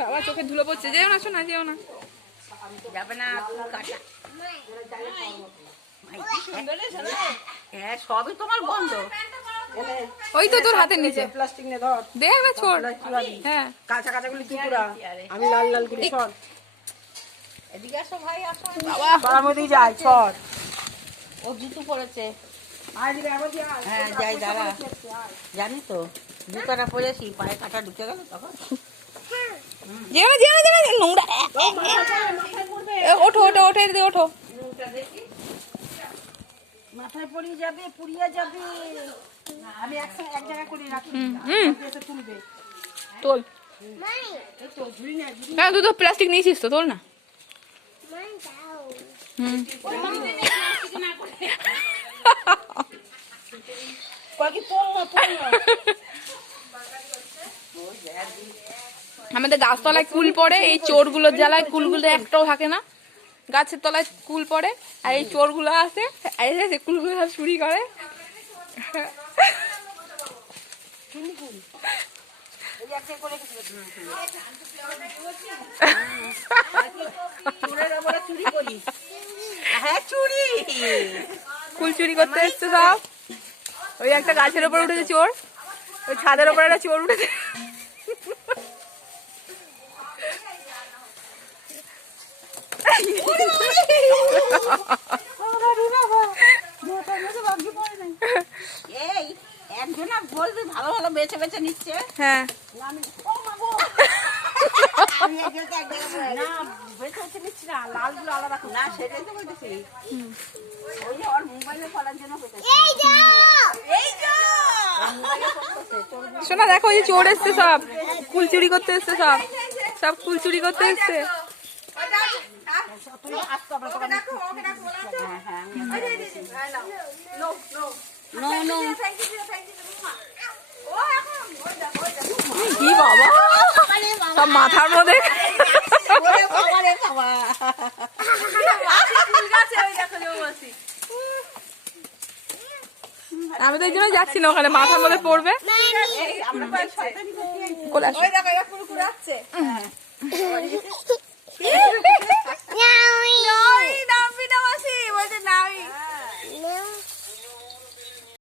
বাবা চোখে ধুলো পড়ছে, যেও না শোনা, যেও না। যাবে না কাটা। হ্যাঁ সবই তোমার বন্ধ। ওই তো তোর হাতের নিচে প্লাস্টিক নে ধর, দে একবার ছোট। হ্যাঁ কাঁচা কাঁচা গুলি তুই পুরা, আমি লাল লাল করে সর। এদিকে আসো ভাই, আসো। বাবা পাড়ার মধ্যেই যাই সর। ও জুতো পড়েছে। আয় দিবে আবার যা। হ্যাঁ যাই, দাঁড়া। জানি তো জুতাটা পরেছি, পায়ে কাটা ঢুকে গেল তখন। যেও না, যেও না, যেও না, নোংরা। ওঠো ওঠো ওঠো, এদিকে ওঠো। মাথায় পড়িয়ে যাবে, পুড়িয়ে যাবে। আমি একসঙ্গে এক জায়গায় করে রাখি, এসে তুলবে। তোল। এই তো ঝুড়ি না, ঝুড়ি হ্যাঁ তুই তো প্লাস্টিক নিয়েছিস তো, তোল না। হুম কয়েকই পড়লো পড়লো। আমাদের গাছতলায় কুল পড়ে, এই চোরগুলোর জ্বালায় কুলগুলো একটাও থাকে না। গাছের তলায় কুল পড়ে, আর এই চোরগুলো আসে, এসে কুলগুলো সব চুরি করে। এই একটা করে রেখেছিল। চুরি করি। হ্যাঁ চুরি। কুল চুরি করতে এসছে সব। ওই একটা গাছের ওপর উঠেছে চোর, ওই ছাদের ওপর একটা চোর উঠেছে। এই একজন বলবি ভালো ভালো বেছে বেছে নিচ্ছে। হ্যাঁ না বেছে বেছে নিচ্ছি না, লালগুলো আলাদা করছি। না সেটাই তো বলতেছি। ওই যে ওর মোবাইলে করার জন্য হইতেছে। শোনা দেখো, ওই যে চোর এসছে সব, কুল চুরি করতে এসছে সব, সব কুল চুরি করতে এসছে। নো নো কি বাবা, সব মাথার মধ্যে। আমি তো এই জন্য যাচ্ছি না ওখানে, মাথার মধ্যে পড়বে। কোলে আসো।